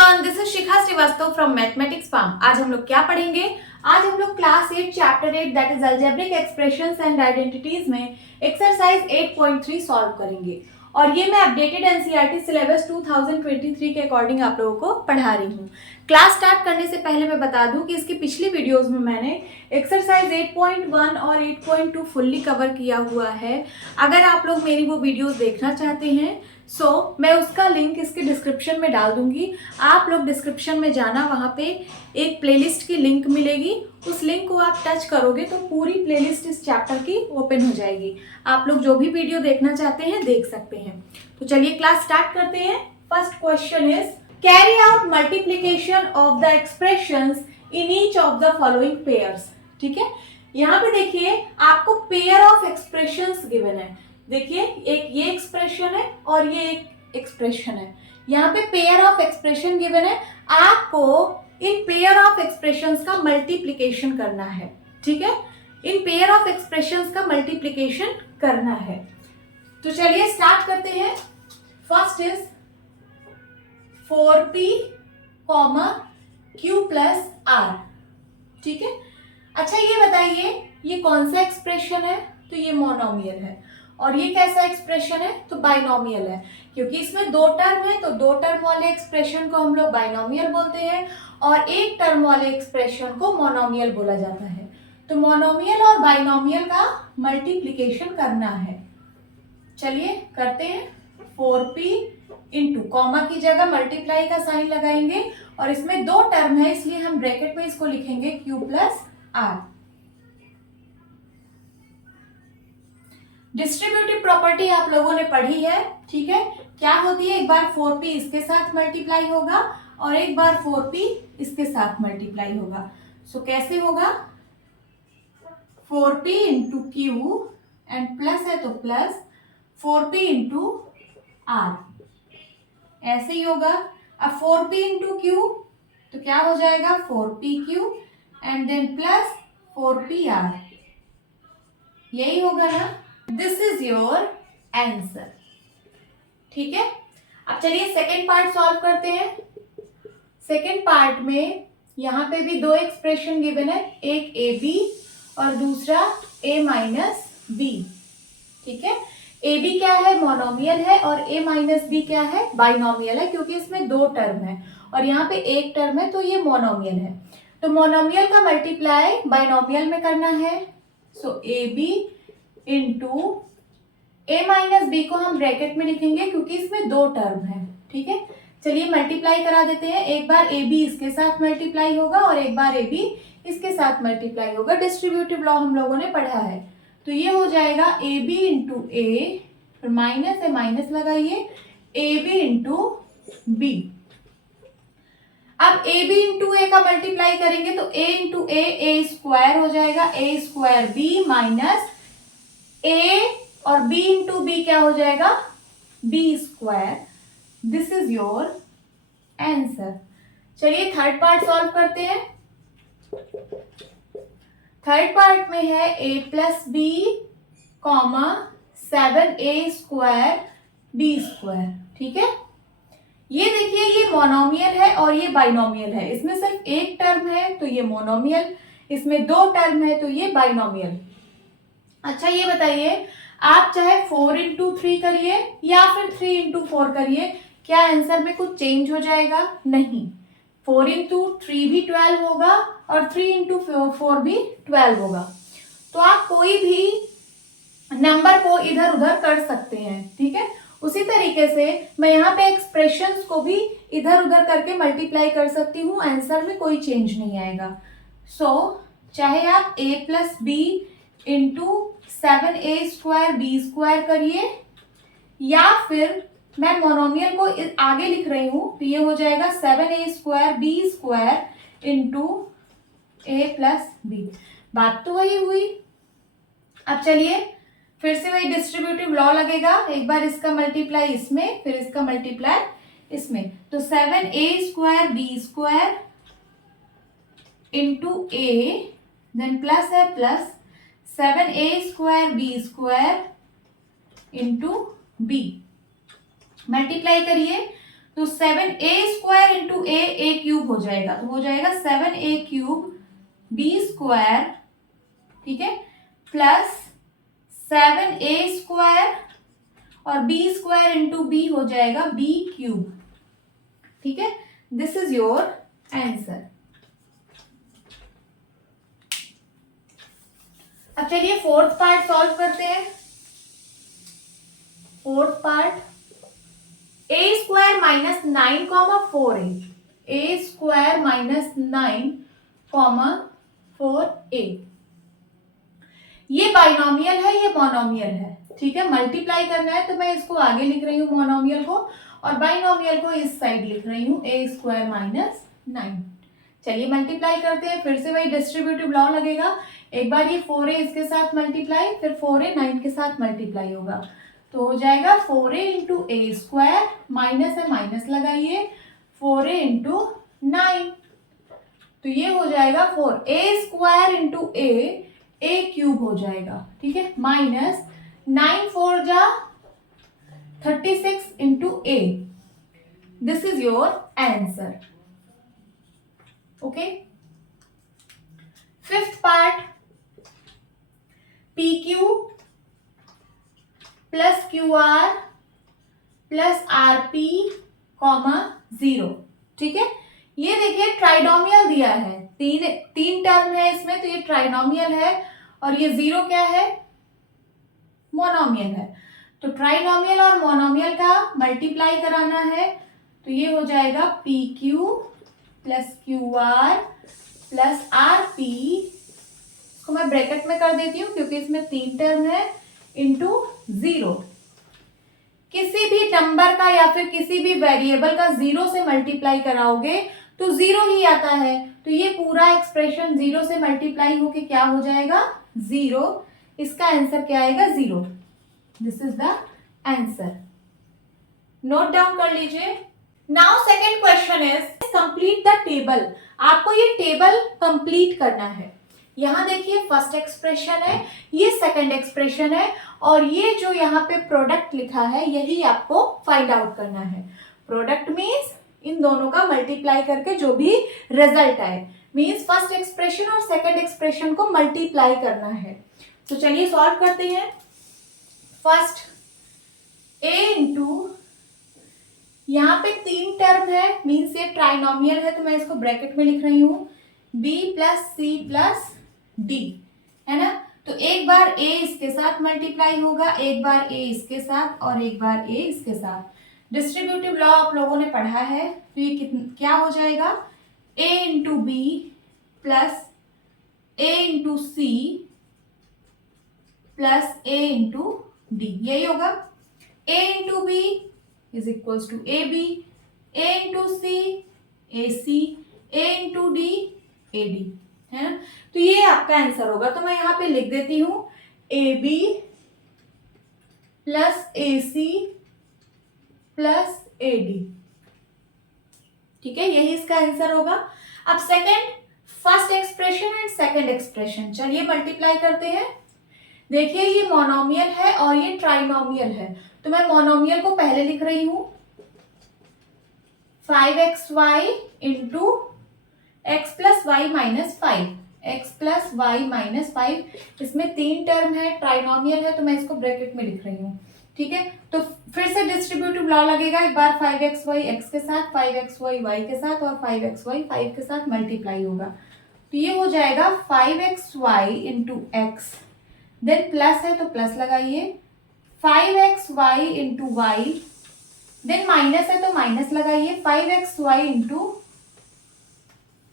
Everyone, this is Shikha Srivastava from mathematics farm. आज हम लोग क्या पढ़ेंगे? आज हम लोग class 8 chapter 8 that is algebraic expressions and identities में एक्सरसाइज 8.3 सॉल्व करेंगे। और ये मैं अपडेटेड एनसीईआरटी सिलेबस 2023 के अकॉर्डिंग आप लोगों को पढ़ा रही हूँ। क्लास स्टार्ट करने से पहले मैं बता दूं कि इसकी पिछली वीडियोस में मैंने एक्सरसाइज 8.1 और 8.2 फुल्ली कवर किया हुआ है। अगर आप लोग मेरी वो वीडियोस देखना चाहते हैं मैं उसका लिंक इसके डिस्क्रिप्शन में डाल दूंगी। आप लोग डिस्क्रिप्शन में जाना, वहाँ पे एक प्लेलिस्ट की लिंक मिलेगी। उस लिंक को आप टच करोगे तो पूरी प्लेलिस्ट इस चैप्टर की ओपन हो जाएगी। आप लोग जो भी वीडियो देखना चाहते हैं देख सकते हैं। तो चलिए क्लास स्टार्ट करते हैं। First question is carry out multiplication of the expressions in each of the following pairs. ठीक है, यहाँ पे देखिए आपको पेयर ऑफ एक्सप्रेशंस गिवन है। देखिए एक ये एक्सप्रेशन है और ये एक एक्सप्रेशन है। यहाँ पे पेयर ऑफ एक्सप्रेशन गिवन है, आपको इन पेयर ऑफ एक्सप्रेशंस का मल्टीप्लिकेशन करना है। ठीक है, इन पेयर ऑफ एक्सप्रेशंस का मल्टीप्लिकेशन करना है। तो चलिए स्टार्ट करते हैं। First is 4p, q plus r। ठीक है, अच्छा ये बताइए ये कौन सा एक्सप्रेशन है? तो ये मोनोमियल है। और ये कैसा एक्सप्रेशन है? तो बाइनोमियल है। क्योंकि इसमें दो टर्म है तो दो टर्म वाले एक्सप्रेशन को हम लोग बाइनोमियल बोलते हैं और एक टर्म वाले एक्सप्रेशन को मोनोमियल बोला जाता है। तो मोनोमियल और बाइनोमियल का मल्टीप्लिकेशन करना है। चलिए करते हैं। 4p इंटू कॉमा की जगह मल्टीप्लाई का साइन लगाएंगे और इसमें दो टर्म है इसलिए हम ब्रैकेट में इसको लिखेंगे q plus r। Distributive property आप लोगों ने पढ़ी है। ठीक है, क्या होती है? एक बार 4p इसके साथ मल्टीप्लाई होगा और एक बार 4p इसके साथ मल्टीप्लाई होगा। सो कैसे होगा? 4p into Q and plus है तो प्लस 4p इंटू r, ऐसे ही होगा। अब 4p इंटू क्यू तो क्या हो जाएगा? 4pq and then plus 4pr, यही होगा ना? This is your answer. ठीक है, अब चलिए सेकेंड पार्ट सॉल्व करते हैं। सेकेंड पार्ट में यहाँ पे भी दो एक्सप्रेशन गिवन है, एक ए बी और दूसरा a माइनस बी। ठीक है, ए बी क्या है? मोनोमियल है और a माइनस बी क्या है? बाइनोमियल है। क्योंकि इसमें दो टर्म है और यहाँ पे एक टर्म है तो ये मोनोमियल है। तो मोनोमियल का मल्टीप्लाई बाइनोमियल में करना है। So A B into A minus B को हम ब्रैकेट में लिखेंगे क्योंकि इसमें दो टर्म है। ठीक है, चलिए मल्टीप्लाई करा देते हैं। एक बार ए बी इसके साथ मल्टीप्लाई होगा और एक बार ए बी इसके साथ मल्टीप्लाई होगा। डिस्ट्रीब्यूटिव लॉ हम लोगों ने पढ़ा है। तो ये हो जाएगा ए बी इंटू ए, फिर माइनस है माइनस लगाइए, ए बी इंटू बी। अब ए बी इंटू ए का मल्टीप्लाई करेंगे तो ए इंटू ए स्क्वायर हो जाएगा, a square b minus a और b इंटू बी क्या हो जाएगा? b square. This is your answer. चलिए थर्ड पार्ट सॉल्व करते हैं। थर्ड पार्ट में है a plus b comma 7a square b square. ठीक है, ये देखिए ये मोनोमियल है और ये बाइनोमियल है। इसमें सिर्फ एक टर्म है तो ये मोनोमियल, इसमें दो टर्म है तो ये बाइनोमियल। अच्छा ये बताइए, आप चाहे 4 इंटू 3 करिए या फिर 3 इंटू 4 करिए, क्या आंसर में कुछ चेंज हो जाएगा? नहीं। 4 इंटू 3 भी 12 होगा और 3 इंटू 4 भी 12 होगा। तो आप कोई भी नंबर को इधर उधर कर सकते हैं। ठीक है, उसी तरीके से मैं यहाँ पे एक्सप्रेशंस को भी इधर उधर करके मल्टीप्लाई कर सकती हूँ, आंसर में कोई चेंज नहीं आएगा। चाहे आप a plus b into 7a square B square करिए या फिर मैं मोनोमियल को आगे लिख रही हूं तो ये हो जाएगा 7a square B square into a plus b. बात तो वही हुई। अब चलिए फिर से वही डिस्ट्रीब्यूटिव लॉ लगेगा। एक बार इसका मल्टीप्लाई इसमें फिर इसका मल्टीप्लाई इसमें, तो 7a square B square into a then plus है plus 7a square B square into B. Multiply करिए तो 7a² इंटू ए क्यूब हो जाएगा, तो हो जाएगा 7a³ b², ठीक है, प्लस 7a² और b² इंटू बी हो जाएगा b³, ठीक है। This is your answer. अब चलिए फोर्थ पार्ट सॉल्व करते हैं। Fourth part, a² minus 9 comma 4a, a² minus 9 comma 4a, ये बाइनोमियल है, ये मोनोमियल है, ठीक है। मल्टीप्लाई करना है तो मैं इसको आगे लिख रही हूँ मोनोमियल को, और बाइनोमियल को इस साइड लिख रही हूँ a² माइनस 9। चलिए मल्टीप्लाई करते हैं, फिर से वही डिस्ट्रीब्यूटिव लॉ लगेगा। एक बार ये 4a इसके साथ मल्टीप्लाई, फिर 4a 9 के साथ मल्टीप्लाई होगा, तो हो जाएगा 4a इंटू a², माइनस है माइनस लगाइए, 4a इंटू 9, तो ये हो जाएगा 4a² इंटू a³ हो जाएगा, ठीक है, माइनस 9 4 जा 36 into a। This is your answer, okay. Fifth part, PQ plus QR plus RP comma 0, ठीक है। ये देखिए ट्राइनोमियल दिया है, तीन टर्म है इसमें, तो ये ट्राइनोमियल है, और ये 0 क्या है, मोनोमियल है। तो ट्राइनोमियल और मोनोमियल का मल्टीप्लाई कराना है, तो ये हो जाएगा PQ plus QR plus RP, इसको मैं ब्रैकेट में कर देती हूँ क्योंकि इसमें 3 टर्म है, इंटू 0। किसी भी नंबर का या फिर किसी भी वेरिएबल का 0 से मल्टीप्लाई कराओगे तो 0 ही आता है, तो ये पूरा एक्सप्रेशन 0 से मल्टीप्लाई होके क्या हो जाएगा, 0। इसका आंसर क्या आएगा, 0। This is the answer, note down कर लीजिए। Now second question is complete the table. आपको ये टेबल कंप्लीट करना है। यहाँ देखिए फर्स्ट एक्सप्रेशन है, ये सेकंड एक्सप्रेशन है, और ये जो यहाँ पे प्रोडक्ट लिखा है यही आपको फाइंड आउट करना है। प्रोडक्ट मीन्स इन दोनों का मल्टीप्लाई करके जो भी रिजल्ट आए, मीन्स फर्स्ट एक्सप्रेशन और सेकंड एक्सप्रेशन को मल्टीप्लाई करना है। तो चलिए सॉल्व करते हैं। फर्स्ट a इंटू, यहाँ पे 3 टर्म है, मीन्स ये ट्राइनोमियल है, तो मैं इसको ब्रैकेट में लिख रही हूँ b plus c plus d, है ना। तो एक बार a इसके साथ मल्टीप्लाई होगा, एक बार a इसके साथ, और एक बार a इसके साथ। डिस्ट्रीब्यूटिव लॉ आप लोगों ने पढ़ा है, तो ये क्या हो जाएगा, a into B plus a into c plus a into d, यही होगा। a into b is equals to a b, a into C a c, a into d a d, है ना। तो ये आपका आंसर होगा। तो मैं यहाँ पे लिख देती हूँ ए b plus a c plus a d, ठीक है, यही इसका आंसर होगा। अब second, first expression and second expression, चलिए मल्टीप्लाई करते हैं। देखिए ये मोनोमियल है और ये ट्राइनोमियल है, तो मैं मोनोमियल को पहले लिख रही हूं 5xy into x plus y minus 5, x plus y minus 5। इसमें 3 टर्म है, ट्राइनोमियल है, तो मैं इसको ब्रैकेट में लिख रही हूँ, ठीक है। तो फिर से डिस्ट्रीब्यूटिव लॉ लगेगा, एक बार 5xy एक्स के साथ, 5xy वाई के साथ, और 5xy 5 के साथ मल्टीप्लाई होगा, तो ये हो जाएगा 5xy into X, then plus है तो प्लस लगाइए, 5xy into y, then minus है तो माइनस लगाइए, 5xy इंटू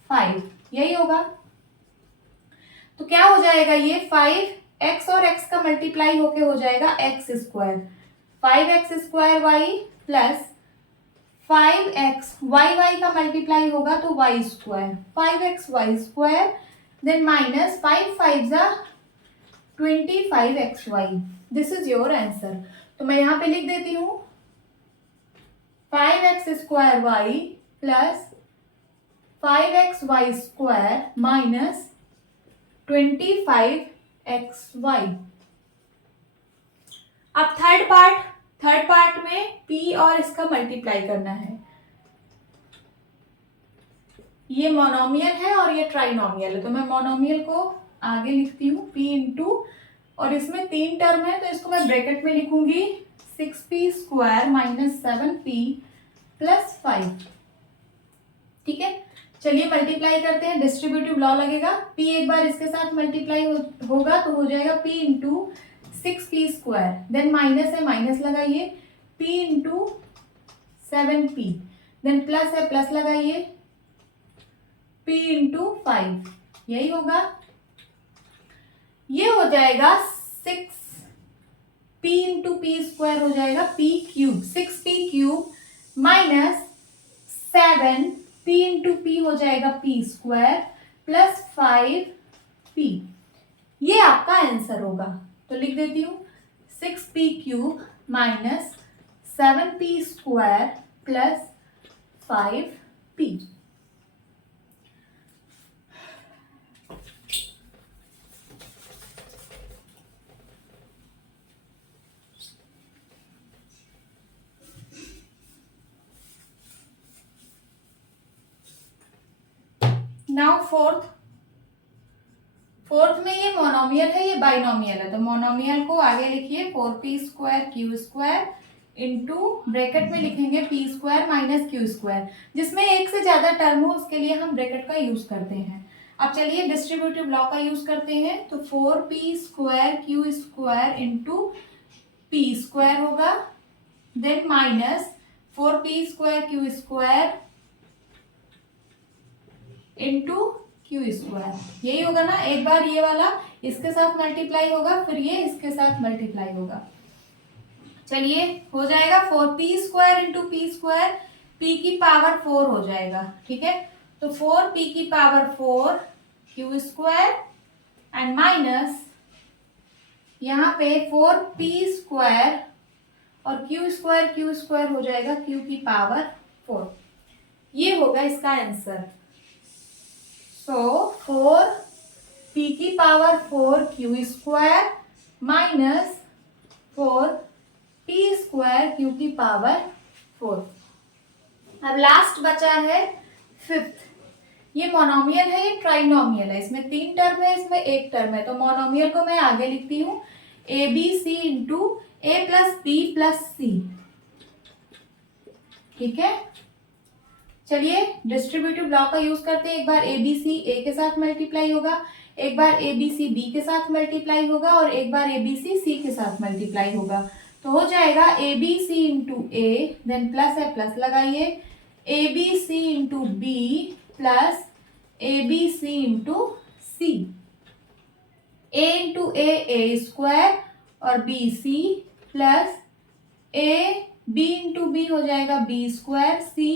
5, यही होगा। तो क्या हो जाएगा, ये 5x और x का मल्टीप्लाई होके हो जाएगा x², 5x² y plus 5x y का मल्टीप्लाई होगा तो y², 5xy², देन माइनस 5 5 जा 25xy। This is your answer. तो मैं यहाँ पे लिख देती हूँ 5x² y plus 5xy² minus 25xy। अब थर्ड पार्ट में p और इसका मल्टीप्लाई करना है। ये मोनोमियल है और ये ट्राइनोमियल है, तो मैं मोनोमियल को आगे लिखती हूँ p इंटू, और इसमें 3 टर्म है तो इसको मैं ब्रैकेट में लिखूंगी 6p square minus 7p plus 5। ठीक है, चलिए मल्टीप्लाई करते हैं, डिस्ट्रीब्यूटिव लॉ लगेगा, p एक बार इसके साथ मल्टीप्लाई होगा तो हो जाएगा p into 6p square, then minus है माइनस लगाइए, p into 7p, then plus है प्लस लगाइए, p इंटू 5, यही होगा। ये हो जाएगा 6p इंटू पी स्क्वायर हो जाएगा p cube, 6p cube minus 7p into P हो जाएगा p स्क्वायर प्लस 5p, ये आपका आंसर होगा। तो लिख देती हूँ 6p cube minus 7p square plus 5p। Now fourth में ये मोनोमियल है, ये बाइनोमियल है, तो मोनोमियल को आगे लिखिए 4p square Q square into bracket में लिखेंगे p square minus Q square, जिसमें एक से ज्यादा टर्म हो उसके लिए हम ब्रैकेट का यूज करते हैं। अब चलिए डिस्ट्रीब्यूटिव लॉ का यूज करते हैं, तो 4p square Q square into p square होगा, then minus 4p square Q square into Q square, यही होगा ना। एक बार ये वाला इसके साथ मल्टीप्लाई होगा, फिर ये इसके साथ मल्टीप्लाई होगा। चलिए हो जाएगा 4p square into p square, p की पावर 4 हो जाएगा। ठीक है, तो 4p की power 4 Q square and minus यहाँ पे 4p स्क्वायर और क्यू स्क्वायर हो जाएगा q की पावर 4, ये होगा इसका आंसर। सो 4p की power 4 Q square minus 4p square Q की पावर 4। अब लास्ट बचा है फिफ्थ, ये मोनोमियल है, ये ट्राइनोमियल है, इसमें 3 टर्म है, इसमें 1 टर्म है, तो मोनोमियल को मैं आगे लिखती हूँ ए B C into A plus B plus C. ठीक है, चलिए डिस्ट्रीब्यूटिव लॉ का यूज करते हैं। एक बार ए बी सी ए के साथ मल्टीप्लाई होगा, एक बार ए बी सी बी के साथ मल्टीप्लाई होगा, और एक बार ए बी सी सी के साथ मल्टीप्लाई होगा, तो हो जाएगा A B C into A, then plus है प्लस लगाइए, A B C into B plus A B C into C, A into A square और B C plus A B into B हो जाएगा B square C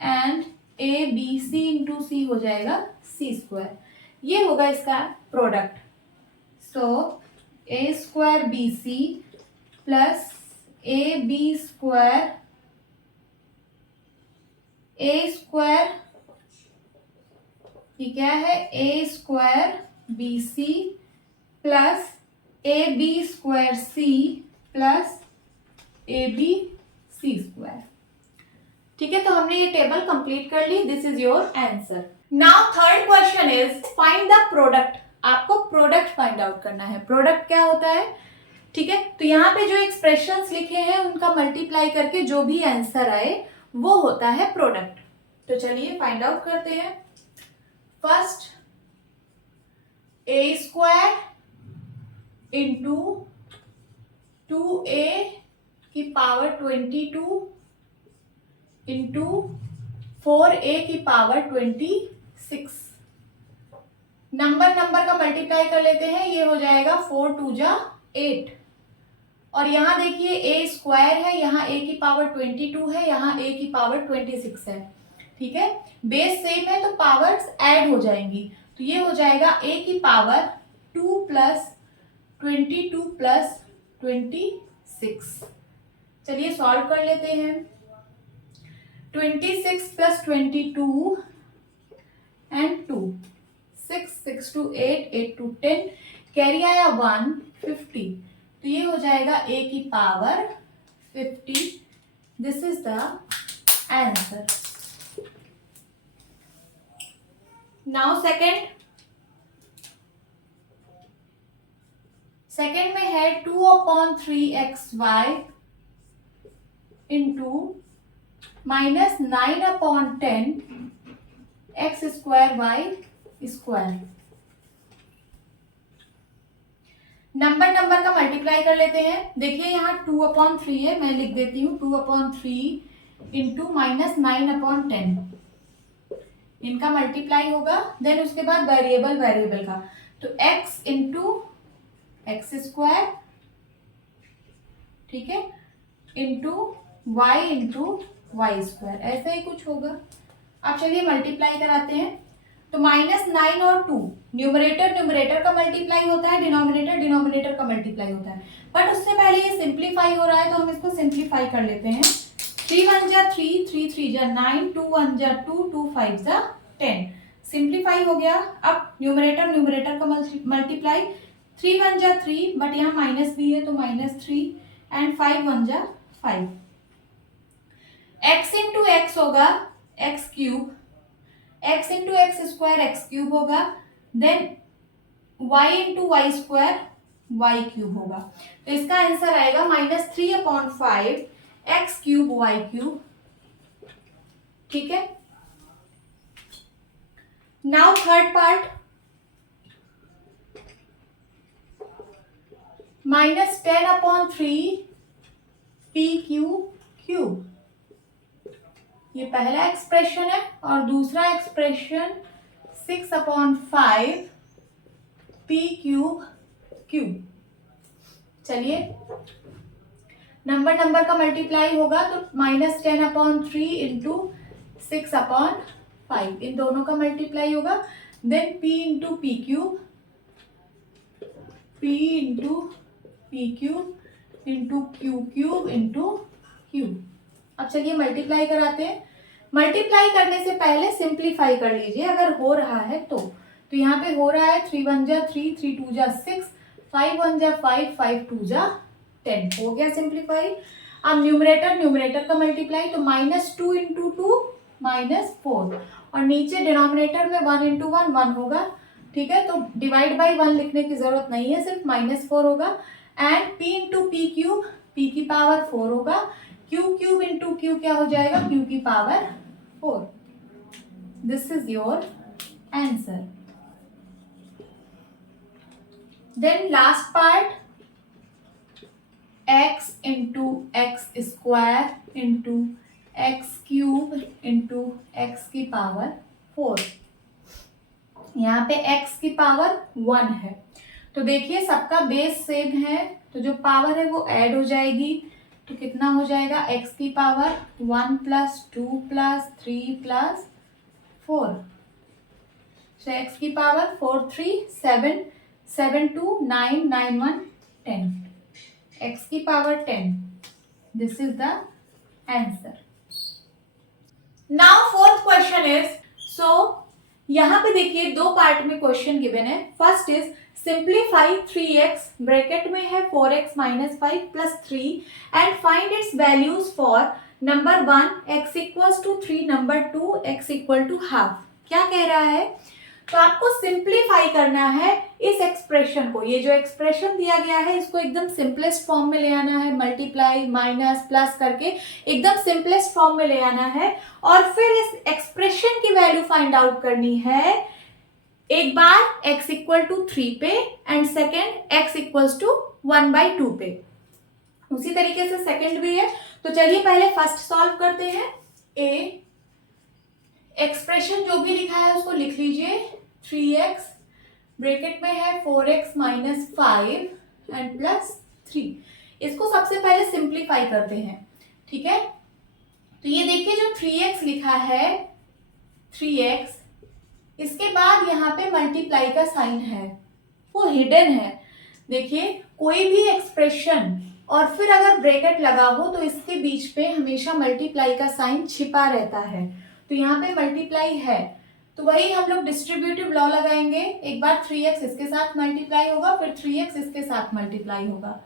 and A B C into C हो जाएगा C square, ये होगा इसका product. So A square B C plus A B square A square, ये क्या है, ए square B C plus A B square C plus A B C square. ठीक है, तो हमने ये टेबल कंप्लीट कर ली, this is your answer. Now third question is find the product. आपको प्रोडक्ट फाइंड आउट करना है। प्रोडक्ट क्या होता है? ठीक है, तो यहाँ पे जो एक्सप्रेशंस लिखे हैं उनका मल्टीप्लाई करके जो भी आंसर आए वो होता है प्रोडक्ट। तो चलिए फाइंड आउट करते हैं। First A square into 2a की पावर 22 इंटू 4a की पावर 26। नंबर का मल्टीप्लाई कर लेते हैं, ये हो जाएगा 4 2 जा 8। और यहाँ देखिए a स्क्वायर है, यहाँ a की पावर 22 है, यहाँ a की पावर 26 है। ठीक है, बेस सेम है तो पावर्स ऐड हो जाएंगी, तो ये हो जाएगा a की पावर 2 प्लस 22 प्लस 26। चलिए सॉल्व कर लेते हैं। 26 plus 22 and 2, 6 6 to 8 8 to 10, carry आया 1 50, तो ये हो जाएगा a की power 50। This is the answer. Now second में है 2/3xy into -9/10 x square y square. Number का मल्टीप्लाई कर लेते हैं। देखिए यहाँ 2/3 है, मैं लिख देती हूँ 2/3 इंटू -9/10, इनका मल्टीप्लाई होगा। देन उसके बाद वेरिएबल का, तो x इंटू एक्स स्क्वायर, ठीक है, into y into Y square, ऐसा ही कुछ होगा। अब चलिए मल्टीप्लाई कराते हैं। तो -9 और 2, न्यूमरेटर का मल्टीप्लाई होता है, डिनोमिनेटर का मल्टीप्लाई होता है, बट उससे पहले ये सिंप्लीफाई हो रहा है तो हम इसको सिंप्लीफाई कर लेते हैं। 3 1 जा 3, 3 3 जा 9, 2 1 जा 2, 2 5 जा 10, सिंप्लीफाई हो गया। अब न्यूमरेटर का मल्टीप्लाई, 3 1 जा 3, बट यहाँ माइनस भी है तो -3, एंड 5 1 जा 5। x इंटू एक्स होगा X cube, x into x square X cube होगा, then y into Y square Y cube होगा। तो इसका आंसर आएगा -3/5 एक्स क्यूब वाई क्यूब, ठीक है। Now third part, -10/3 p cube, ये पहला एक्सप्रेशन है, और दूसरा एक्सप्रेशन 6/5 p क्यूब। चलिए नंबर का मल्टीप्लाई होगा, तो -10/3 इंटू 6/5, इन दोनों का मल्टीप्लाई होगा। Then p into p cube, p into p cube into cube into cube. अब चलिए मल्टीप्लाई कराते हैं। मल्टीप्लाई करने से पहले सिंप्लीफाई कर लीजिए अगर हो रहा है तो यहाँ पे हो रहा है 3 1 जा 3, 3 2 जा 6, 5 1 जा 5, 5 2 जा 10, हो गया सिंप्लीफाई। अब न्यूमरेटर का मल्टीप्लाई, तो -2 इंटू 2 -4, और नीचे डिनोमिनेटर में 1 इंटू 1 होगा, ठीक है। तो डिवाइड बाई 1 लिखने की जरूरत नहीं है, सिर्फ -4 होगा। And p into p cube, p की पावर 4 होगा, क्यूब इंटू क्यू क्या हो जाएगा, q की power 4। This is your answer. Then last part, x into x square into x cube into x की पावर 4। यहाँ पे x की पावर 1 है, तो देखिए सबका बेस सेम है, तो जो पावर है वो ऐड हो जाएगी। तो कितना हो जाएगा, x की पावर 1 + 2 + 3 + 4, so x की पावर 4 3 7 7 2 9 9 1 10, x की power 10। This is the answer. Now fourth question is, so यहाँ पे देखिए दो पार्ट में क्वेश्चन गिवन है। First is simplify 3x, bracket में है 4x - 5 + 3, and find its values for number 1 x = 3, number 2 x = ½ क्या कह रहा है, तो आपको सिंप्लीफाई करना है इस एक्सप्रेशन को। ये जो एक्सप्रेशन दिया गया है इसको एकदम सिंपलेस्ट फॉर्म में ले आना है, मल्टीप्लाई माइनस प्लस करके एकदम सिंपलेस्ट फॉर्म में ले आना है, और फिर इस एक्सप्रेशन की वैल्यू फाइंड आउट करनी है। एक बार x = 3 पे, एंड सेकेंड x = 1/2 पे। उसी तरीके से सेकेंड भी है, तो चलिए पहले फर्स्ट सॉल्व करते हैं। ए एक्सप्रेशन जो भी लिखा है उसको लिख लीजिए, 3x ब्रैकेट में है 4x - 5 एंड +3। इसको सबसे पहले सिंप्लीफाई करते हैं, ठीक है। तो ये देखिए जो 3x लिखा है 3x, इसके बाद यहाँ पे मल्टीप्लाई का साइन है, वो हिडन है। देखिए कोई भी एक्सप्रेशन और फिर अगर ब्रैकेट लगा हो तो इसके बीच पे हमेशा मल्टीप्लाई का साइन छिपा रहता है, तो यहाँ पे मल्टीप्लाई है, तो वही हम लोग डिस्ट्रीब्यूटिव लॉ लगाएंगे। एक बार 3x इसके साथ मल्टीप्लाई होगा, फिर 3x इसके साथ मल्टीप्लाई होगा।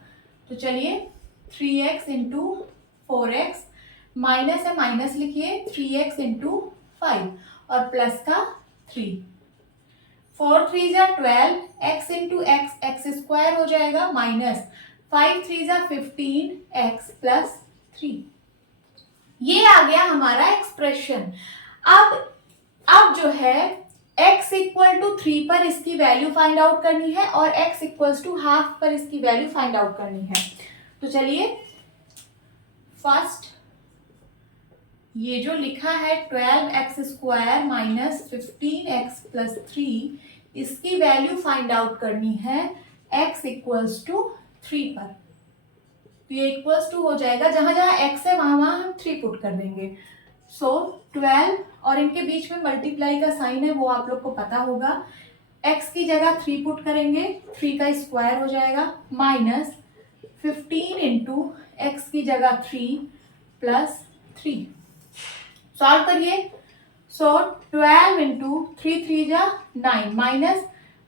तो चलिए 3x इंटू 4x, माइनस है माइनस लिखिए, 3x इंटू 5 और प्लस का 3, 4 3 जा 12, x into x x square हो जाएगा, माइनस 5 3 जा 15 x प्लस 3। ये आ गया हमारा एक्सप्रेशन। अब जो है x इक्वल टू 3 पर इसकी वैल्यू फाइंड आउट करनी है और x इक्वल टू हाफ पर इसकी वैल्यू फाइंड आउट करनी है। तो चलिए फर्स्ट ये जो लिखा है 12x square minus 15x plus 3, इसकी वैल्यू फाइंड आउट करनी है x इक्वल्स टू 3 पर। तो ये इक्वल्स टू हो जाएगा, जहां जहां x है वहां वहां हम 3 पुट कर देंगे। सो 12 और इनके बीच में मल्टीप्लाई का साइन है वो आप लोग को पता होगा। x की जगह 3 पुट करेंगे, 3 का स्क्वायर हो जाएगा, माइनस 15 इंटू एक्स की जगह 3 प्लस 3। सॉल्व करिए। सो 12 इंटू 3 3 जा 9 माइनस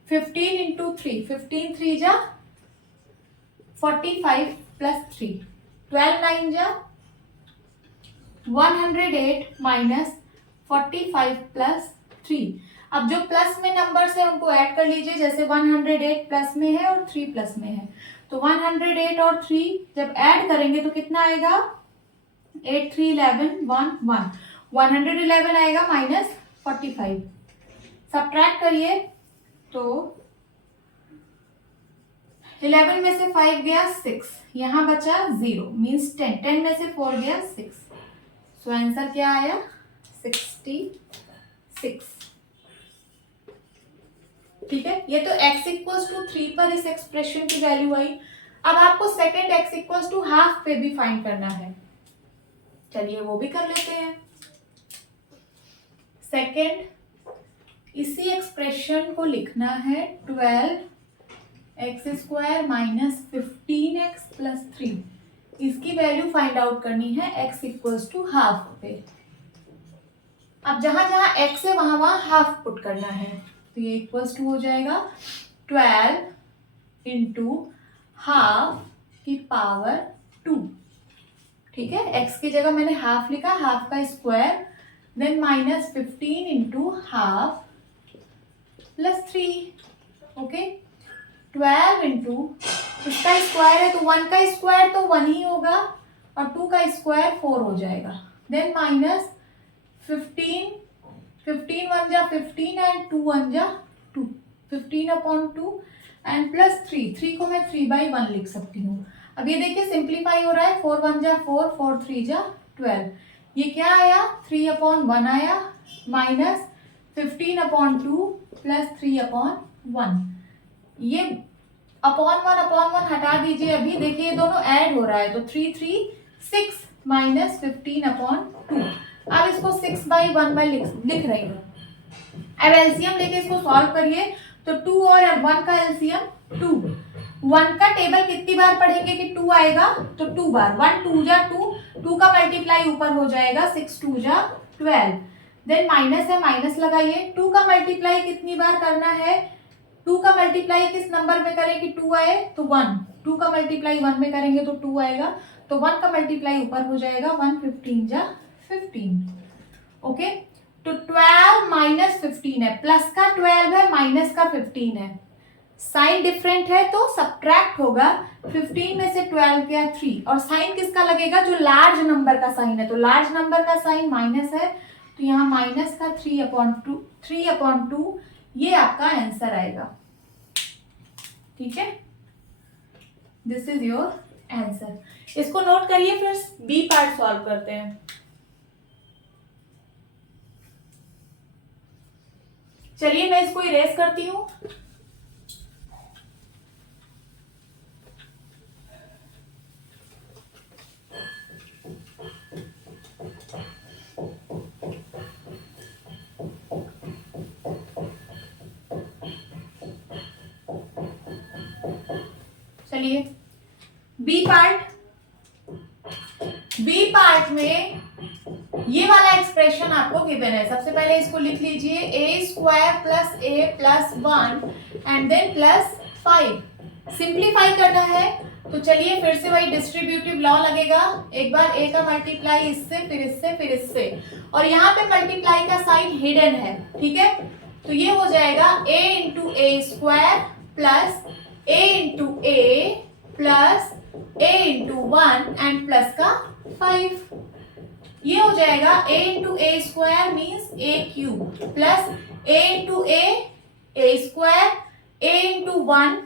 15 इंटू 3 15 3 जा 45 प्लस 3, 12 9 जा 108 माइनस 45 प्लस 3। अब जो प्लस में नंबर्स है उनको ऐड कर लीजिए, जैसे 108 प्लस में है और 3 प्लस में है, तो 108 और 3 जब ऐड करेंगे तो कितना आएगा, 8 3 11 1 1, 111 आएगा माइनस 45। सब्ट्रैक्ट करिए तो 11 में से 5 गया 6, यहाँ बचा 0 मीन्स 10, 10 में से 4 गया 6। सो आंसर क्या आया, 66। ठीक है, ये तो x इक्वल्स टू 3 पर इस एक्सप्रेशन की वैल्यू आई। अब आपको second x equals to half पे भी फाइंड करना है, चलिए वो भी कर लेते हैं। सेकेंड इसी एक्सप्रेशन को लिखना है 12x square minus 15x plus 3, इसकी वैल्यू फाइंड आउट करनी है x इक्वल्स टू हाफ पे। अब जहां जहां x है वहां वहां हाफ पुट करना है, तो ये इक्वल्स टू हो जाएगा 12 इंटू हाफ की पावर 2। ठीक है, x की जगह मैंने हाफ लिखा, हाफ का square, then minus 15 into half plus 3। Okay, 12 into इसका स्क्वायर है तो 1 का स्क्वायर तो 1 ही होगा और 2 का स्क्वायर 4 हो जाएगा, देन माइनस 15 15 1 जा 15 एंड 2 1 जा 2, 15 अपॉन 2 एंड प्लस 3 को मैं 3/1 लिख सकती हूँ। अब ये देखिए सिंप्लीफाई हो रहा है, 4 1 जा 4, 4 3 जा 12, ये क्या आया 3 अपॉन 1 आया, माइनस 15 अपॉन 2 प्लस 3 अपॉन 1। ये अपॉन 1 हटा दीजिए, अभी देखिए ये दोनों ऐड हो रहा है, तो 3 3 6 माइनस 15 अपॉन 2। अब इसको 6/1 लिख रही हूँ। अब एलसीएम लेके इसको सॉल्व करिए, तो 2 और 1 का एलसीएम 2। 1 का टेबल कितनी बार पढ़ेंगे कि 2 आएगा, तो 2 बार, 1 2 जा 2, 2 का मल्टीप्लाई ऊपर हो जाएगा, 6 2 जा 12, देन माइनस है माइनस लगाइए। 2 का मल्टीप्लाई कितनी बार करना है, 2 का मल्टीप्लाई किस नंबर में करें कि 2 आए, तो 1, 2 का मल्टीप्लाई 1 में करेंगे तो 2 आएगा, तो 1 का मल्टीप्लाई ऊपर हो जाएगा, 1 15 जा 15। ओके, तो 12 माइनस 15 है, प्लस का 12 है माइनस का 15 है, साइन डिफरेंट है तो सब्ट्रैक्ट होगा, 15 में से 12 गया 3, और साइन किसका लगेगा, जो लार्ज नंबर का साइन है, तो लार्ज नंबर का साइन माइनस है, तो यहाँ माइनस का 3/2, ये आपका आंसर आएगा। ठीक है, दिस इज योर आंसर। इसको नोट करिए, फिर बी पार्ट सॉल्व करते हैं। चलिए मैं इसको इरेज करती हूँ। चलिए बी पार्ट में ये वाला एक्सप्रेशन आपको गिवन है। सबसे पहले इसको लिख लीजिए, a square plus a plus 1 and then plus 5। Simplify करना है, तो चलिए फिर से वही डिस्ट्रीब्यूटिव लॉ लगेगा, एक बार a का मल्टीप्लाई इससे फिर इससे फिर इससे, और यहाँ पे मल्टीप्लाई का साइन हिडन है। ठीक है, तो ये हो जाएगा a into A square plus a into A plus a into 1 and plus का 5। ये हो जाएगा a into A square means a cube plus a into A square a into 1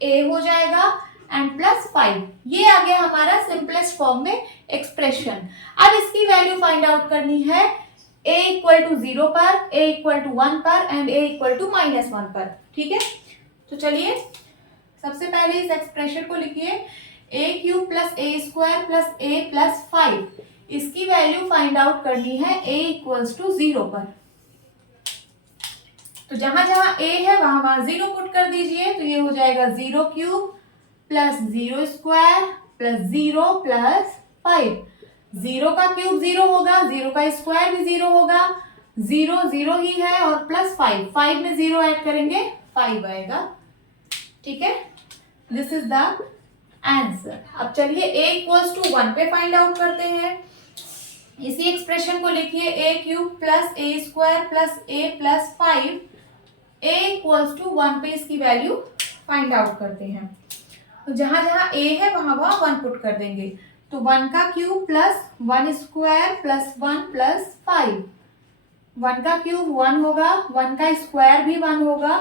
a हो जाएगा एंड प्लस 5। ये आ गया हमारा सिंपलेस्ट फॉर्म में एक्सप्रेशन। अब इसकी वैल्यू फाइंड आउट करनी है a इक्वल टू 0 पर, a इक्वल टू 1 पर एंड a इक्वल टू -1 पर। ठीक है, तो चलिए सबसे पहले इस एक्सप्रेशन को लिखिए a cube plus a square plus a plus 5। इसकी वैल्यू फाइंड आउट करनी है a इक्वल्स टू 0 पर। तो जहां जहां a है वहां वहां 0 पुट कर दीजिए। तो ये हो जाएगा 0 cube plus 0 square plus 0 plus 5। 0 का क्यूब 0 होगा, 0 का स्क्वायर भी 0 होगा, 0 0 ही है और प्लस 5, 5 में 0 ऐड करेंगे 5 आएगा। ठीक है, दिस इज द आंसर। अब चलिए a इक्वल्स टू 1 पे फाइंड आउट करते हैं। इसी एक्सप्रेशन को लिखिए a cube plus a square plus a plus 5। a equals to 1 पे इसकी वैल्यू फाइंड आउट करते हैं। तो जहां जहां a है वहां वहां 1 पुट कर देंगे। तो 1 का cube plus 1 square plus 1 plus 5। 1 का क्यूब 1 होगा, 1 का स्क्वायर भी 1 होगा,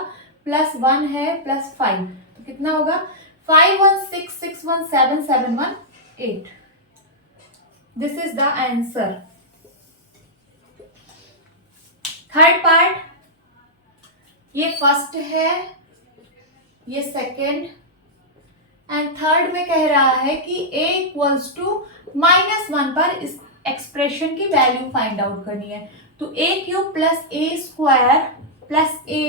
प्लस 1 है प्लस 5। तो कितना होगा 5 1 6 6 1 7 7 1 8। This is the answer. Third part, ये फर्स्ट है, ये सेकेंड एंड थर्ड में कह रहा है कि a इक्वल्स टू -1 पर इस एक्सप्रेशन की वैल्यू फाइंड आउट करनी है। तो a cube plus a square plus a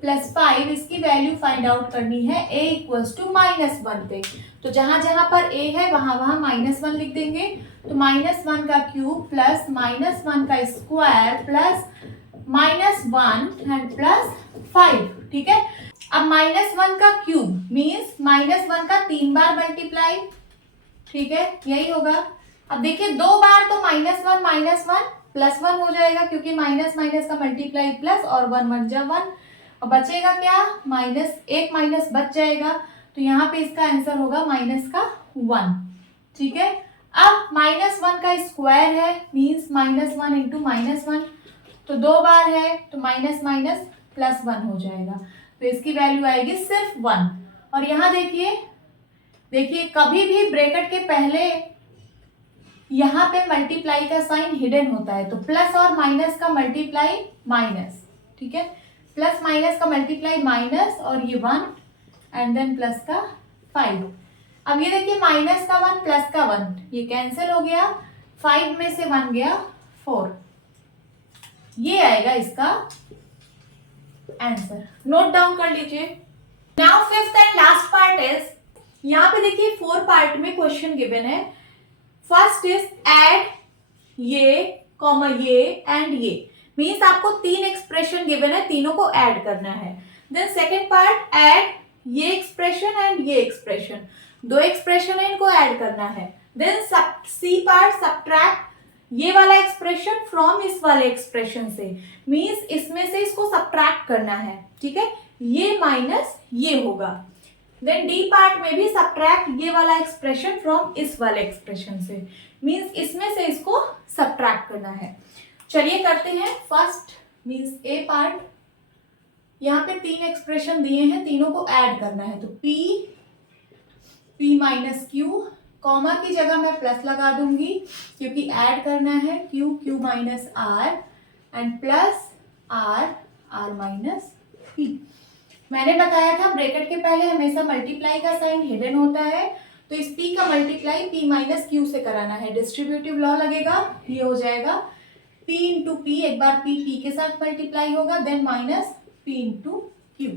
plus 5 इसकी वैल्यू फाइंड आउट करनी है a इक्वल्स टू -1 पे। तो जहां जहां पर a है वहां वहां -1 लिख देंगे। तो -1 का क्यूब प्लस -1 का स्क्वायर प्लस -1 एंड प्लस 5। ठीक है, अब -1 का क्यूब मीन्स -1 का 3 बार मल्टीप्लाई। ठीक है, यही होगा। अब देखिए 2 बार तो -1 प्लस 1 हो जाएगा क्योंकि माइनस माइनस का मल्टीप्लाई प्लस और 1 1 जा 1 और बचेगा क्या एक माइनस बच जाएगा। तो यहाँ पे इसका आंसर होगा माइनस का 1। ठीक है, अब -1 का स्क्वायर है मीन्स -1 इंटू -1। तो 2 बार है तो माइनस माइनस प्लस 1 हो जाएगा। तो इसकी वैल्यू आएगी सिर्फ 1। और यहाँ देखिए कभी भी ब्रैकेट के पहले यहाँ पे मल्टीप्लाई का साइन हिडन होता है। तो प्लस और माइनस का मल्टीप्लाई माइनस। ठीक है, प्लस माइनस का मल्टीप्लाई माइनस और ये 1 एंड देन प्लस का 5। अब ये देखिए माइनस का 1 प्लस का 1 ये कैंसिल हो गया, 5 में से 1 गया 4। ये आएगा इसका आंसर। नोट डाउन कर लीजिए। Now fifth and last part is, यहाँ पे देखिए 4 पार्ट में क्वेश्चन गिवन है। फर्स्ट इज ऐड ये कॉमा ये एंड ये मीन्स आपको 3 एक्सप्रेशन गिवन है, तीनों को ऐड करना है। देन सेकेंड पार्ट ऐड ये एक्सप्रेशन एंड ये एक्सप्रेशन, 2 एक्सप्रेशन है इनको ऐड करना है। देन सी पार्ट सब्ट्रैक्ट ये वाला एक्सप्रेशन फ्रॉम इस वाले एक्सप्रेशन से मीन्स इसमें से इसको सब्ट्रैक्ट करना है। ठीक है, ये माइनस ये होगा। देन डी पार्ट में भी सब्ट्रैक्ट ये वाला एक्सप्रेशन फ्रॉम इस वाले एक्सप्रेशन से मीन्स इसमें से इसको सब्ट्रैक्ट करना है। चलिए करते हैं। फर्स्ट मीन्स ए पार्ट, यहाँ पे 3 एक्सप्रेशन दिए हैं, तीनों को ऐड करना है। तो p माइनस क्यू, कॉमा की जगह मैं प्लस लगा दूंगी क्योंकि ऐड करना है। q minus r and plus r minus p। मैंने बताया था ब्रैकेट के पहले हमेशा मल्टीप्लाई का साइन हिडन होता है, तो इस p का मल्टीप्लाई p माइनस क्यू से कराना है। डिस्ट्रीब्यूटिव लॉ लगेगा, ये हो जाएगा p इंटू पी, एक बार p के साथ मल्टीप्लाई होगा then minus p into q.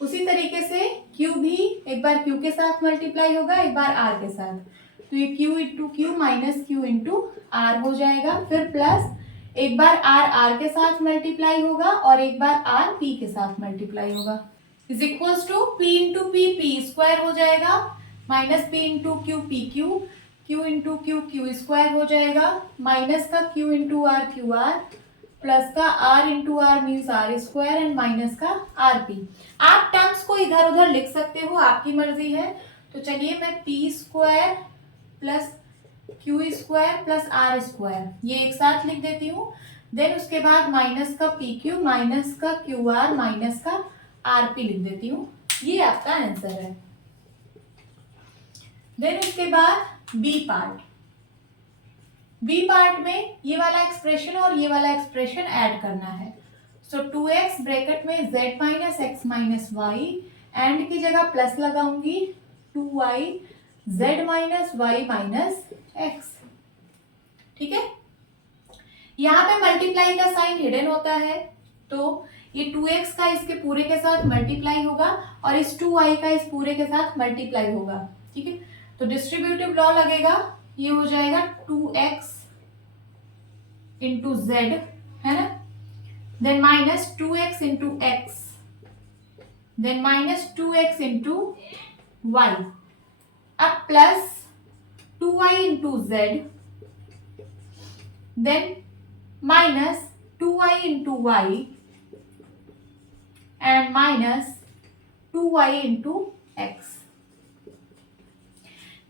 उसी तरीके से q भी एक बार q के साथ मल्टीप्लाई होगा, एक बार r के साथ। तो ये q into Q minus q into r हो जाएगा। फिर प्लस एक बार r के साथ मल्टीप्लाई होगा और एक बार r p के साथ मल्टीप्लाई होगा। Is equals to p into p square हो जाएगा minus p into q q into Q square हो जाएगा माइनस का q इंटू r प्लस का r into r means r square and minus का आर पी। आप terms को इधर उधर लिख सकते हो, आपकी मर्जी है। तो चलिए मैं p square plus q square plus r square ये एक साथ लिख देती हूँ। देन उसके बाद माइनस का पी क्यू माइनस का क्यू आर माइनस का आर पी लिख देती हूँ। ये आपका आंसर है। देन उसके बाद बी पार्ट। बी पार्ट में ये वाला एक्सप्रेशन और ये वाला एक्सप्रेशन ऐड करना है। सो 2x ब्रैकेट में z minus x minus y, and की जगह प्लस लगाऊंगी 2y z minus y minus x. ठीक है, यहाँ पे मल्टीप्लाई का साइन हिडन होता है, तो ये 2x का इसके पूरे के साथ मल्टीप्लाई होगा और इस 2y का इस पूरे के साथ मल्टीप्लाई होगा। ठीक है, तो डिस्ट्रीब्यूटिव लॉ लगेगा, ये हो जाएगा 2x इंटू जेड, है ना, then minus 2x into X, then minus 2x into Y, अब plus 2y into Z, then minus 2y into Y and minus 2y into X.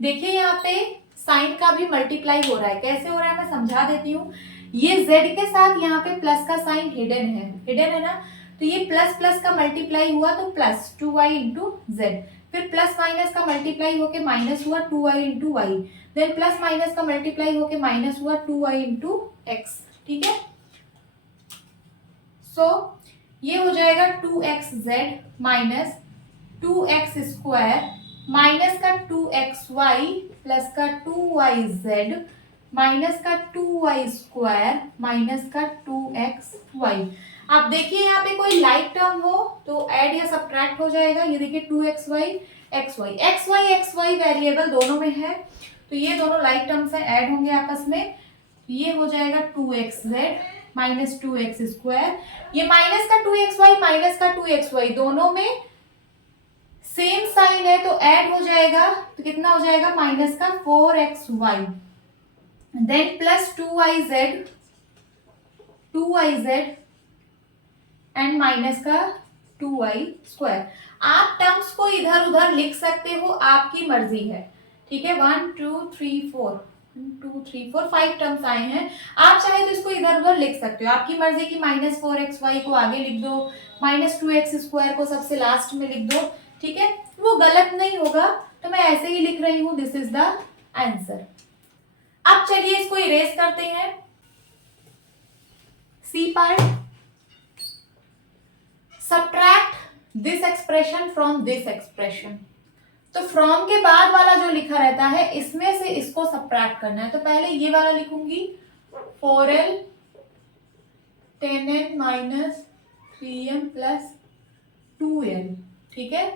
देखिए यहाँ पे साइन का भी मल्टीप्लाई हो रहा है, कैसे हो रहा है मैं समझा देती हूँ। ये z के साथ यहाँ पे प्लस का साइन हिडन है ना, तो ये प्लस प्लस का मल्टीप्लाई हुआ तो प्लस 2y इंटू जेड, फिर प्लस माइनस का मल्टीप्लाई होके माइनस हुआ 2y into y, then plus minus का मल्टीप्लाई होके माइनस हुआ 2y इंटू एक्स। ठीक है, सो ये हो जाएगा 2xz minus 2x square minus का 2xy प्लस का 2yz माइनस का 2y स्क्वायर माइनस का 2xy। आप देखिए यहाँ पे कोई लाइक टर्म हो तो ऐड या सब्ट्रैक्ट हो जाएगा। ये देखिए 2xy xy वेरिएबल दोनों में है, तो ये दोनों लाइक टर्म्स हैं, ऐड होंगे आपस में। ये हो जाएगा 2xz माइनस 2x स्क्वायर, ये माइनस का 2xy माइनस का 2xy दोनों में सेम साइन है तो ऐड हो जाएगा, तो कितना हो जाएगा माइनस का 4xy, then plus 2yz and minus का 2y स्क्वायर। आप टर्म्स को इधर उधर लिख सकते हो, आपकी मर्जी है। ठीक है, 1 2 3 4 2 3 4 5 टर्म्स आए हैं, आप चाहे तो इसको इधर उधर लिख सकते हो, आपकी मर्जी की माइनस 4xy को आगे लिख दो, माइनस 2x स्क्वायर को सबसे लास्ट में लिख दो। ठीक है, वो गलत नहीं होगा, तो मैं ऐसे ही लिख रही हूं, दिस इज द आंसर। अब चलिए इसको इरेज करते हैं। C part, subtract this expression from this expression. तो फ्रॉम के बाद वाला जो लिखा रहता है इसमें से इसको सब्ट्रैक्ट करना है, तो पहले ये वाला लिखूंगी 4l 10n minus 3m plus 2l। ठीक है,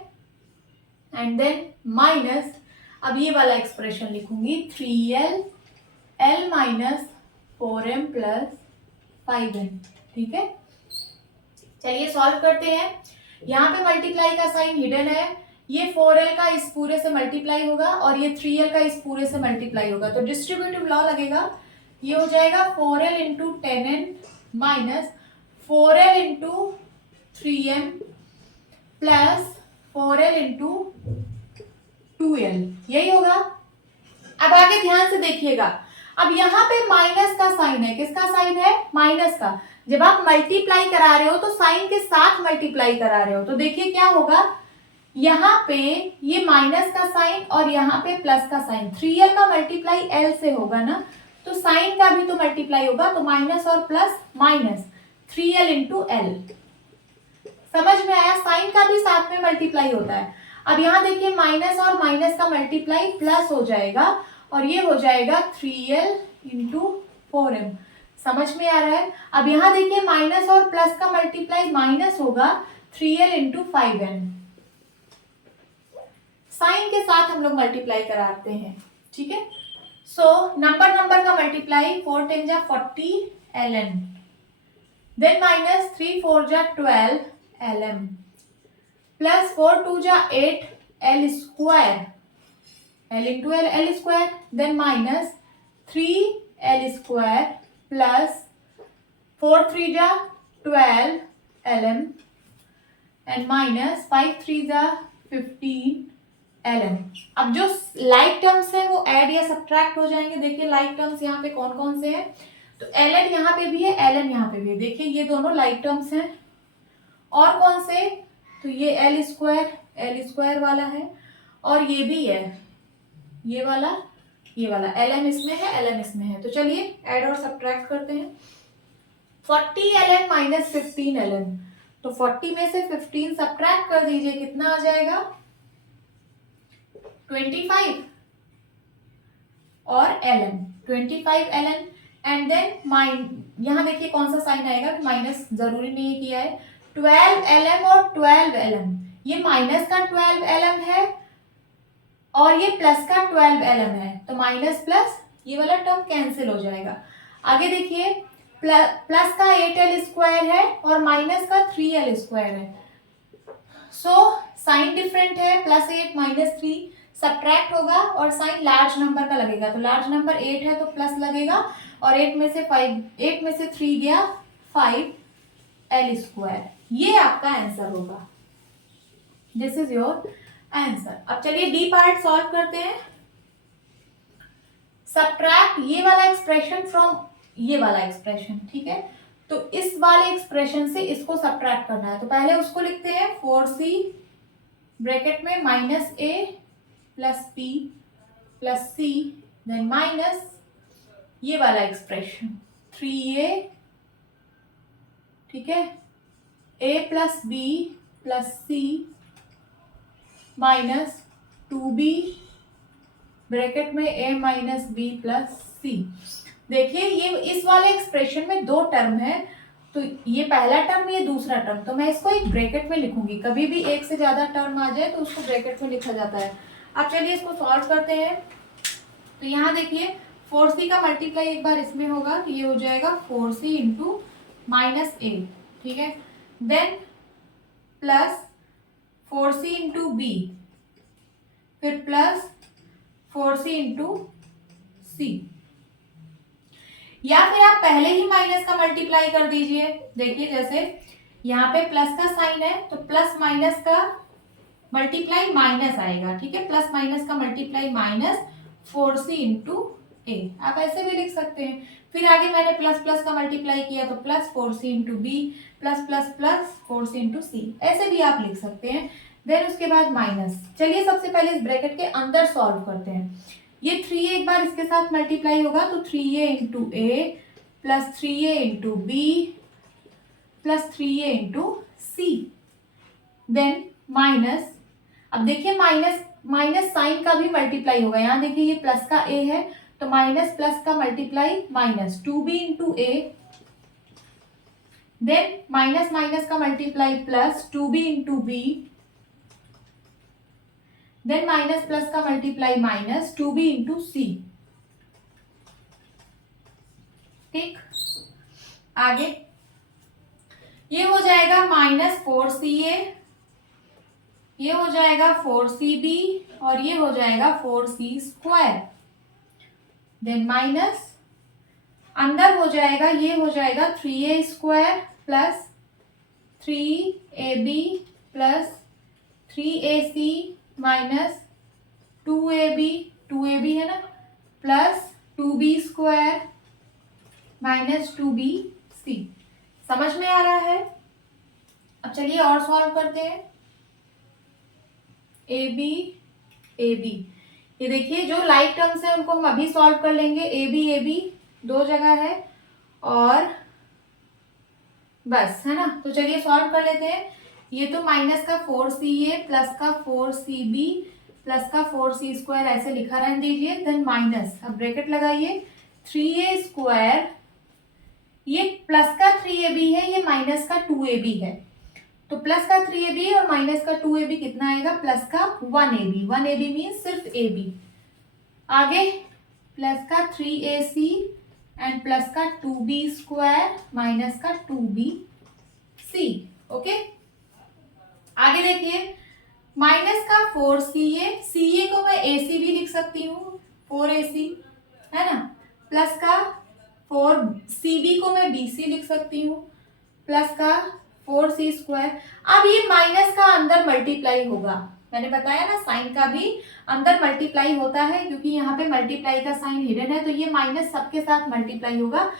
एंड देन माइनस, अब ये वाला एक्सप्रेशन लिखूंगी 3l l minus 4m plus 5n। ठीक है, चलिए सॉल्व करते हैं। यहाँ पे मल्टीप्लाई का साइन हिडन है, ये 4l का इस पूरे से मल्टीप्लाई होगा और ये 3l का इस पूरे से मल्टीप्लाई होगा, तो डिस्ट्रीब्यूटिव लॉ लगेगा, ये हो जाएगा 4l into 10n minus 4l into 3m plus 4l into 2l, यही होगा। अब आगे ध्यान से देखिएगा, अब यहाँ पे माइनस का साइन है, किसका साइन है, माइनस का। जब आप मल्टीप्लाई करा रहे हो तो साइन के साथ मल्टीप्लाई करा रहे हो, तो देखिए क्या होगा, यहाँ पे ये माइनस का साइन और यहाँ पे प्लस का साइन, 3l का मल्टीप्लाई l से होगा ना, तो साइन का भी तो मल्टीप्लाई होगा, तो माइनस और plus minus 3l into l। समझ में आया, साइन का भी साथ में मल्टीप्लाई होता है। अब यहाँ देखिए माइनस और माइनस का मल्टीप्लाई प्लस हो जाएगा और ये हो जाएगा 3l इंटू 4m। समझ में आ रहा है। अब यहाँ देखिए माइनस और प्लस का मल्टीप्लाई माइनस होगा 3l इंटू 5n, साइन के साथ हम लोग मल्टीप्लाई कराते हैं। ठीक है, सो नंबर का मल्टीप्लाई 4 10 जा 40 ln, देन माइनस 3 4 जा 12 lm प्लस 4 2 जा 8 l square, l into l square, then minus 3 l square plus 4 3 जा 12 ln एंड माइनस 5 3 जा 15 ln। अब जो लाइक टर्म्स है वो ऐड या सब्ट्रैक्ट हो जाएंगे। देखिए लाइक टर्म्स यहाँ पे कौन कौन से हैं, तो ln यहाँ पे भी है, ln यहाँ पे भी है। देखिए ये दोनों लाइक टर्म्स हैं। और कौन से, तो ये एल स्क्वायर वाला है, और ये भी है, ये वाला ln इसमें है, ln इसमें है। तो चलिए ऐड और सब्ट्रैक्ट करते हैं। 40 ln माइनस 15 ln, तो 40 में से 15 सब्ट्रैक्ट कर दीजिए, कितना आ जाएगा 25 और ln 25 ln एंड देन यहाँ देखिए कौन सा साइन आएगा, माइनस जरूरी नहीं है किया है। 12 ln और 12 ln, ये माइनस का 12 ln है और ये प्लस का 12 ln है, तो माइनस प्लस ये वाला टर्म कैंसिल हो जाएगा। आगे देखिए प्लस का 8l स्क्वायर है और माइनस का 3l स्क्वायर है, सो साइन डिफरेंट है, +8 -3 सब्ट्रैक्ट होगा और साइन लार्ज नंबर का लगेगा। तो लार्ज नंबर 8 है तो प्लस लगेगा, और 8 में से 3 गया 5l स्क्वायर। ये आपका आंसर होगा, दिस इज योर आंसर। अब चलिए डी पार्ट सॉल्व करते हैं। सब्ट्रैक्ट ये वाला एक्सप्रेशन फ्रॉम ये वाला एक्सप्रेशन, ठीक है। तो इस वाले एक्सप्रेशन से इसको सब्ट्रैक्ट करना है, तो पहले उसको लिखते हैं 4c ब्रैकेट में -a + b + c, then minus ये वाला एक्सप्रेशन 3a, ठीक है, a + b + c minus 2b bracket में a - b + c। देखिए ये इस वाले एक्सप्रेशन में दो टर्म है, तो ये पहला टर्म, ये दूसरा टर्म, तो मैं इसको एक ब्रैकेट में लिखूंगी। कभी भी एक से ज्यादा टर्म आ जाए तो उसको ब्रैकेट में लिखा जाता है। अब चलिए इसको सॉल्व करते हैं। तो यहाँ देखिए 4c का मल्टीप्लाई एक बार इसमें होगा, तो ये हो जाएगा 4c इंटू -a, ठीक है, then plus 4c into b, फिर प्लस 4c इंटू c, या फिर आप पहले ही माइनस का मल्टीप्लाई कर दीजिए। देखिए जैसे यहाँ पे प्लस का साइन है तो प्लस माइनस का मल्टीप्लाई माइनस आएगा, ठीक है, प्लस माइनस का मल्टीप्लाई -4c इंटू a, आप ऐसे भी लिख सकते हैं। फिर आगे मैंने प्लस प्लस का मल्टीप्लाई किया तो +4c into b ++ 4c into c, ऐसे भी आप लिख सकते हैं। देन उसके बाद माइनस। चलिए सबसे पहले इस ब्रैकेट के अंदर सॉल्व करते हैं। ये 3a एक बार इसके साथ मल्टीप्लाई होगा तो 3a into a + 3a into b + 3a into c, then minus. अब देखिए माइनस साइन का भी मल्टीप्लाई होगा। यहाँ देखिए ये प्लस का a है तो माइनस प्लस का multiply -2b into a, then minus minus का multiply +2b into b, then minus plus का मल्टीप्लाई -2b इंटू c, ठीक। आगे ये हो जाएगा -4ca, ये हो जाएगा 4cb और ये हो जाएगा 4c², देन माइनस अंदर हो जाएगा, ये हो जाएगा 3a² + 3ab + 3ac minus 2ab है ना, प्लस 2b² माइनस 2bc। समझ में आ रहा है। अब चलिए और सॉल्व करते हैं। ab ये देखिए जो लाइक टर्म्स है उनको हम अभी सॉल्व कर लेंगे। ab दो जगह है और बस, है ना। तो चलिए सॉल्व कर लेते हैं। ये तो माइनस का 4ca प्लस का 4cb प्लस का 4c² ऐसे लिखा रहने दीजिए, देन माइनस, अब ब्रैकेट लगाइए 3a², ये प्लस का 3ab है, ये माइनस का 2ab है, तो प्लस का 3ab और माइनस का 2ab कितना आएगा, प्लस का 1ab मीन्स सिर्फ ab। आगे प्लस का 3ac एंड प्लस का 2b² माइनस का 2bc, ओके। आगे देखिए माइनस का 4ca को मैं ac भी लिख सकती हूँ, 4ac, है ना, प्लस का 4cb को मैं bc लिख सकती हूँ, प्लस का 4c²। अब ये माइनस का अंदर मल्टीप्लाई होगा, मैंने बताया ना साइन का भी अंदर मल्टीप्लाई होता है, क्योंकि यहाँ पे मल्टीप्लाई का साइन हिडन है, तो ये माइनस सबके साथ मल्टीप्लाई होगा,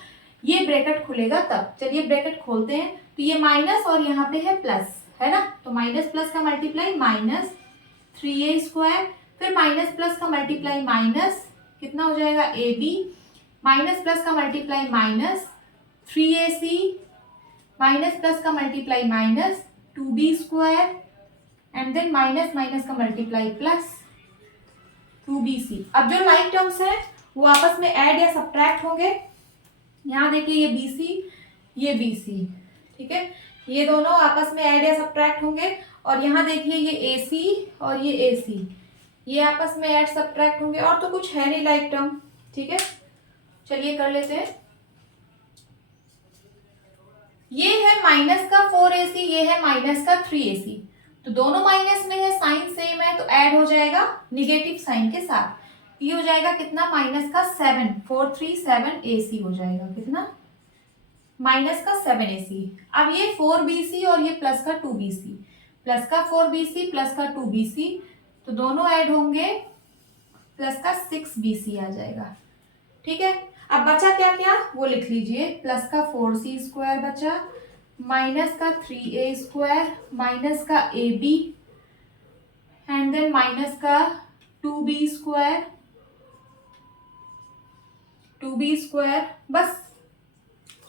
ये ब्रैकेट खुलेगा तब। चलिए ब्रैकेट खोलते हैं, तो ये माइनस और यहाँ पे है प्लस, है ना, तो माइनस प्लस का मल्टीप्लाई माइनस 3a², फिर माइनस प्लस का मल्टीप्लाई माइनस कितना हो जाएगा ab, माइनस प्लस का multiply minus 3ac, minus plus का multiply minus 2b² and then minus minus का मल्टीप्लाई प्लस 2bc। अब जो लाइक टर्म्स है वो आपस में ऐड या सब्ट्रैक्ट होंगे। यहाँ देखिए ये bc, ये bc, ठीक है, ये दोनों आपस में ऐड या सब्ट्रैक्ट होंगे। और यहाँ देखिए ये ac और ये ac, ये आपस में ऐड सब्ट्रैक्ट होंगे। और तो कुछ है नहीं लाइक टर्म, ठीक है। चलिए कर लेते हैं। ये है माइनस का 4ac, ये है माइनस का 3ac, तो दोनों माइनस में है, साइन सेम है, तो ऐड हो जाएगा निगेटिव साइन के साथ। ये हो जाएगा कितना, माइनस का 7, 4 3 7 ac हो जाएगा, कितना, माइनस का 7ac। अब ये 4bc और ये प्लस का 2bc, प्लस का 4bc प्लस का 2bc, तो दोनों ऐड होंगे, प्लस का 6bc आ जाएगा, ठीक है। अब बचा क्या क्या वो लिख लीजिए, प्लस का 4c² बचा, माइनस का 3a² माइनस का ab एंड देन माइनस का 2b², बस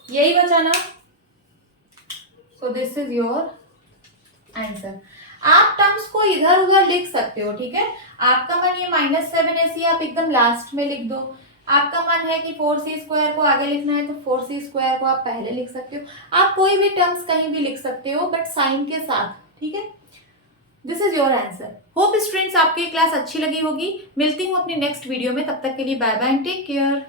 यही बचा ना। So this is your answer. आप टर्म्स को इधर उधर लिख सकते हो, ठीक है। आपका मन ये -7ac आप एकदम लास्ट में लिख दो, आपका मन है कि 4c² को आगे लिखना है तो 4c² को आप पहले लिख सकते हो। आप कोई भी टर्म्स कहीं भी लिख सकते हो, बट साइन के साथ, ठीक है। This is your answer. Hope students आपको ये क्लास अच्छी लगी होगी। मिलती हूँ अपनी नेक्स्ट वीडियो में, तब तक के लिए bye bye and take care.